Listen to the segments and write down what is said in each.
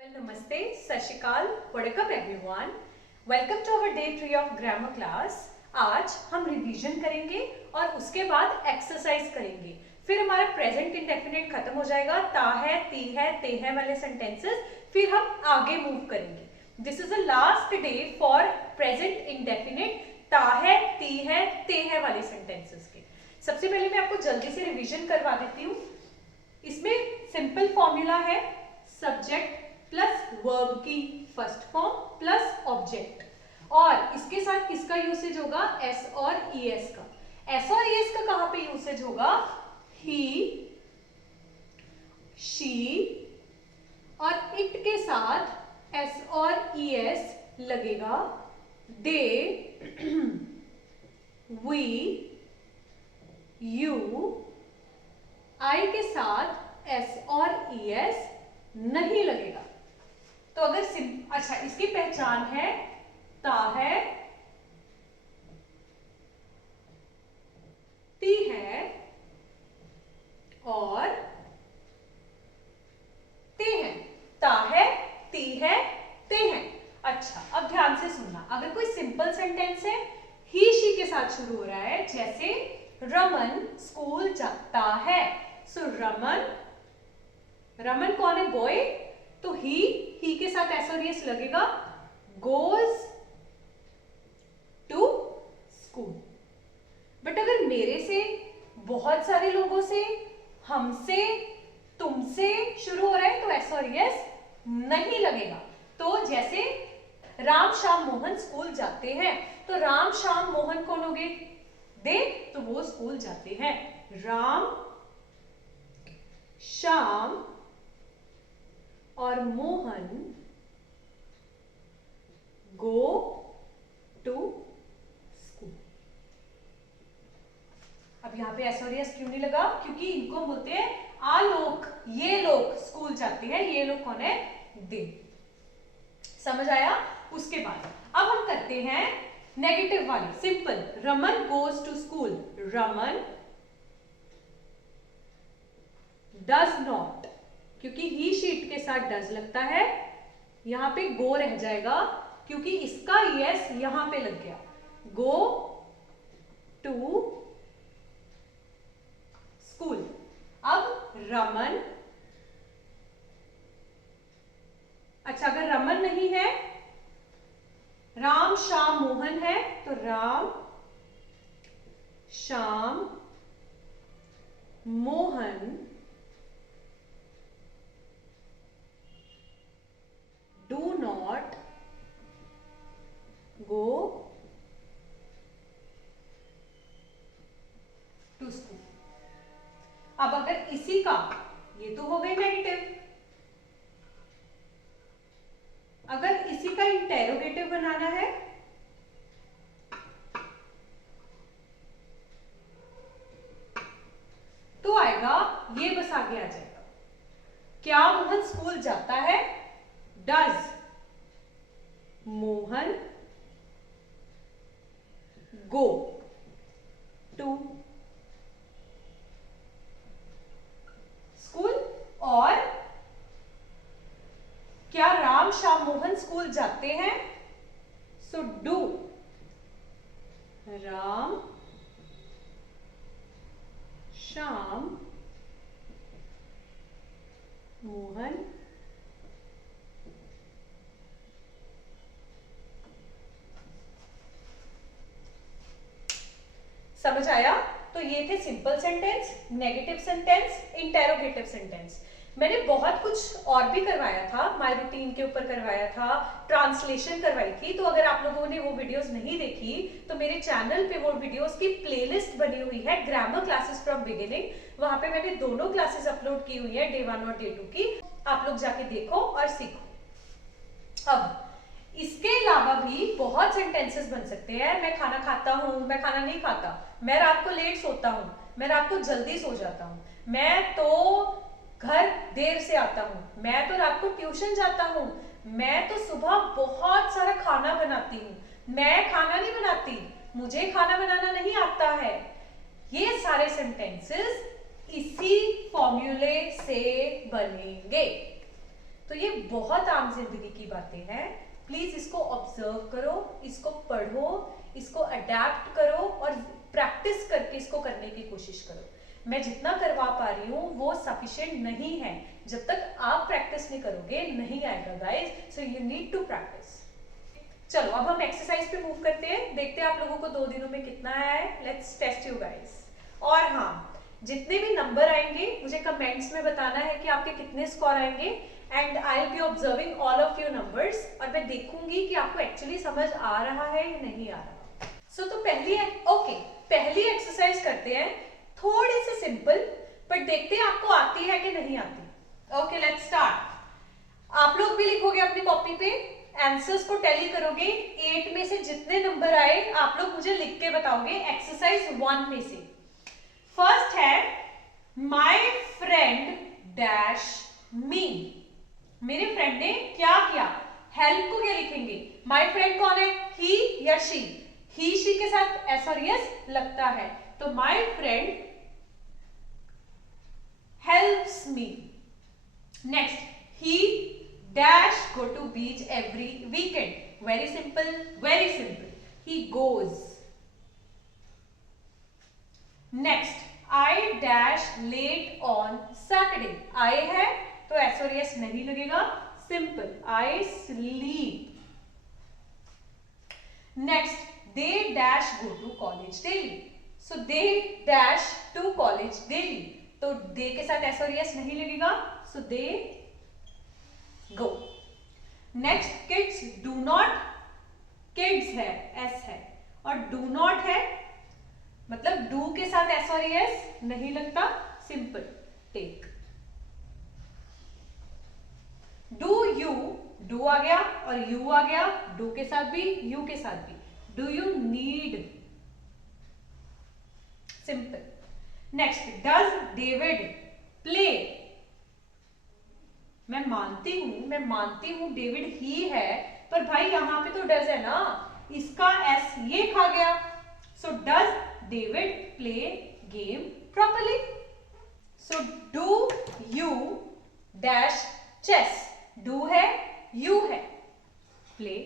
Namaste, Sat Shri Akal, welcome everyone. Welcome to our day 3 of grammar class. आज हम revision करेंगे और उसके बाद एक्सरसाइज करेंगे. फिर हमारा प्रेजेंट इंडेफिनिट खत्म हो जाएगा. ता है, ती है, ते है वाले सेंटेंसेस. फिर हम आगे मूव करेंगे. This is the last day for present indefinite ता है, ती है, ते है वाले सेंटेंसेस के. सबसे पहले मैं आपको जल्दी से रिवीजन करवा देती हूँ. इसमें सिंपल फॉर्मूला है सब्जेक्ट प्लस वर्ब की फर्स्ट फॉर्म प्लस ऑब्जेक्ट, और इसके साथ किसका यूसेज होगा? एस और ईएस का. एस और ईएस का कहां पे यूसेज होगा? ही, शी और इट के साथ एस और ईएस लगेगा. दे, वी, यू, आई के साथ एस और ईएस नहीं लगेगा. तो अगर अच्छा, इसकी पहचान है ता है, ती है और ते है. ता है, ती है, ते है. अच्छा, अब ध्यान से सुनना. अगर कोई सिंपल सेंटेंस है, ही शी के साथ शुरू हो रहा है, जैसे रमन स्कूल जाता है. सो रमन कौन है? बॉय. तो ही के साथ एस और एस लगेगा. Goes to school. बट अगर मेरे से, बहुत सारे लोगों से, हमसे, तुमसे शुरू हो रहा है तो एस और एस नहीं लगेगा. तो जैसे राम श्याम मोहन स्कूल जाते हैं, तो राम श्याम मोहन कौन हो गए? दे. तो वो स्कूल जाते हैं. राम, श्याम और मोहन गो टू स्कूल. अब यहां पे एस और एस क्यों नहीं लगा? क्योंकि इनको बोलते हैं आलोक. ये लोग स्कूल जाते हैं. ये लोग कौन है? दे. समझ आया? उसके बाद अब हम करते हैं नेगेटिव वाली. Simple. Raman goes to school. Raman does not, क्योंकि ही शीट के साथ डज लगता है. यहां पे गो रह जाएगा क्योंकि इसका यस यहां पे लग गया. Go to school. अब रमन, अच्छा अगर रमन नहीं है, राम श्याम मोहन है, तो Ram Shyam Mohan do not go to school. अब अगर इसी का, ये तो हो गई नेगेटिव, अगर इसी का इंटेरोगेटिव बनाना है तो आएगा, ये बस आगे आ जाएगा. क्या मोहन स्कूल जाता है? Does Mohan go to school? और क्या राम श्याम मोहन स्कूल जाते हैं? सो डू राम श्याम मोहन समझ आया? तो ये थे simple sentence, negative sentence, interrogative sentence. मैंने बहुत कुछ और भी करवाया था. माय रूटीन के ऊपर करवाया था, ट्रांसलेशन करवाई थी. तो अगर आप लोगों ने वो वीडियोस नहीं देखी तो मेरे चैनल पे वो वीडियोस की प्लेलिस्ट बनी हुई है, ग्रामर क्लासेस फ्रॉम बिगिनिंग. वहां पे मैंने दोनों क्लासेस अपलोड की हुई है, डे 1 और डे 2 की. आप लोग जाके देखो और सीखो. अब इसके अलावा भी बहुत सेंटेंसेस बन सकते हैं. मैं खाना खाता हूं, मैं खाना नहीं खाता, मैं रात को लेट सोता हूं, मैं रात को जल्दी सो जाता हूं, मैं तो घर देर से आता हूं, मैं तो रात को ट्यूशन जाता हूं, मैं तो सुबह बहुत सारा खाना बनाती हूं, मैं खाना नहीं बनाती, मुझे खाना बनाना नहीं आता है. ये सारे सेंटेंसेस इसी फॉर्मूले से बनेंगे. तो ये बहुत आम जिंदगी की बातें हैं, प्लीज इसको ऑब्जर्व करो, इसको पढ़ो, इसको अडेप्ट करो और प्रैक्टिस करके इसको करने की कोशिश करो। मैं जितना करवा पा रही हूँ वो सफिशिएंट नहीं है, जब तक आप प्रैक्टिस नहीं करोगे नहीं आएगा guys, so you need to practice. चलो अब हम एक्सरसाइज पे मूव करते हैं, देखते हैं आप लोगों को 2 दिनों में कितना आया है। Let's test you guys. और हाँ, जितने भी नंबर आएंगे मुझे कमेंट्स में बताना है कि आपके कितने स्कोर आएंगे, and I will be observing all of your numbers, और मैं देखूंगी कि आपको एक्चुअली समझ आ रहा है या नहीं आ रहा। सो तो पहली एक्सरसाइज करते हैं, थोड़ी सी सिंपल, बट देखते हैं आपको आती है कि नहीं आती। Okay let's start. आप लोग भी लिखोगे अपनी कॉपी पे, आंसर्स को टैली करोगे, 8 में से जितने नंबर आए आप लोग मुझे लिख के बताओगे एक्सरसाइज 1 में से। फर्स्ट है माय फ्रेंड डैश मी, मेरे फ्रेंड ने क्या किया। हेल्प को क्या लिखेंगे, माय फ्रेंड कौन है, ही या शी, ही शी के साथ एस और यस लगता है, तो my friend helps me. Next, he dash go to beach every weekend, very simple, he goes. Next, I dash late on Saturday, I है तो एस और यस नहीं लगेगा, simple, I sleep. Next, they dash go to college daily, so they dash to college daily, तो they के साथ S और yes नहीं लगेगा, so they go. Next, kids do not, kids है एस है और do not है, मतलब do के साथ एस और एस नहीं लगता, simple take. Do you, do आ गया और you आ गया, do के साथ भी you के साथ भी, do you need, simple. Next, does David play, मैं मानती हूं डेविड ही है, पर भाई यहां पे तो डज है ना, इसका एस ये खा गया, so does David play game properly, so do you dash chess, do है यू है, प्ले।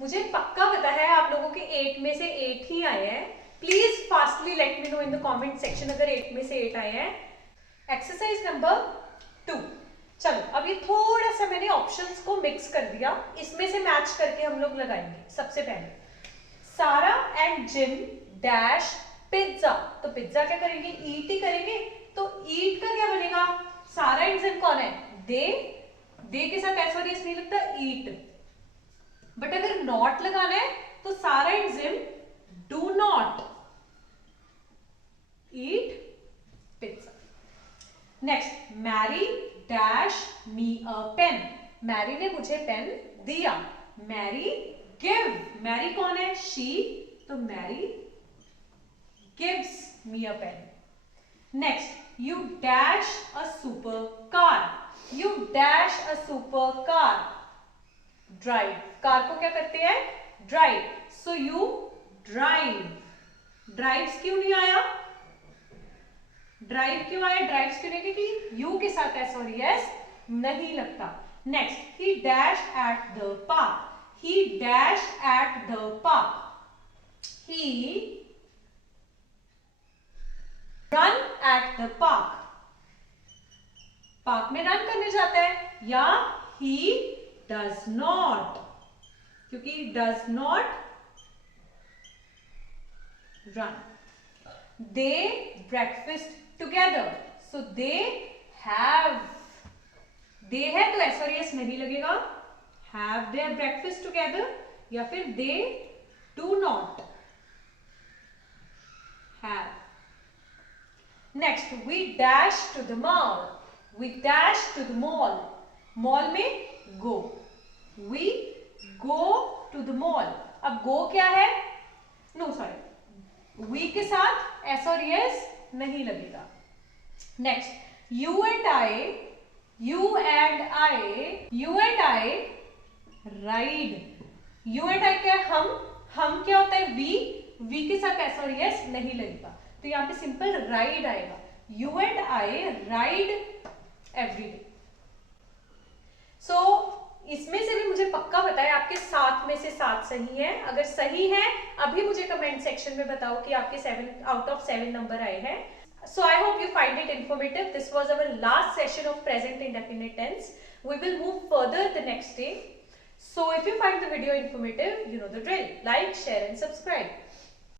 मुझे पक्का पता है आप लोगों के 8 में से 8 ही आए हैं, please fastly let me know in the comment section अगर 8 में से 8 आए हैं। एक्सरसाइज नंबर 2, चलो अब ये थोड़ा सा मैंने ऑप्शंस को मिक्स कर दिया, इसमें से मैच करके हम लोग लगाएंगे। सबसे पहले सारा एंड जिम डैश पिज्जा, तो पिज्जा क्या करेंगे, ईट ही करेंगे, तो ईट का क्या बनेगा, सारा एंड जिम कौन है, दे के साथ एस और एस नहीं लगता, ईट। बट अगर नॉट लगाना है तो Sara and Jim do not eat pizza. Next, Mary dash me a pen, Mary ने मुझे पेन दिया, मैरी give, मैरी कौन है, she, तो Mary gives me a pen. Next, you dash a super car, you dash a super car, drive, car को क्या करते हैं, drive, so you drive, drives क्यों नहीं आया, ड्राइव क्यों आया, ड्राइव्स क्यों नहीं, क्योंकि यू के साथ एस और यस नहीं लगता। Next, he dash at the park, he dash at the park, he run at the park, park में रन करने जाता है, या ही डज नॉट, क्योंकि does not run. They breakfast together, so they have, they है तो S और S नहीं लगेगा, have their breakfast together, या फिर they do not have. Next, we dash to the mall, we dash to the mall, mall में go, we go to the mall, अब go क्या है, no sorry, we के साथ एस और S नहीं लगेगा। Next, you and I ride, you and I क्या है, हम क्या होता है, वी के साथ एस और एस नहीं लगेगा, तो यहाँ पे सिंपल राइड आएगा। You and I ride every day. So इसमें से भी मुझे पक्का पता है आपके 7 में से 7 सही है. अगर सही है अभी मुझे कमेंट सेक्शन में बताओ कि आपके 7 आउट ऑफ 7 नंबर आए हैं. So I hope you find it informative. This was our last session of present indefinite tense. We will move further the next day. So if you find the video informative, you know the drill. Like, share and subscribe.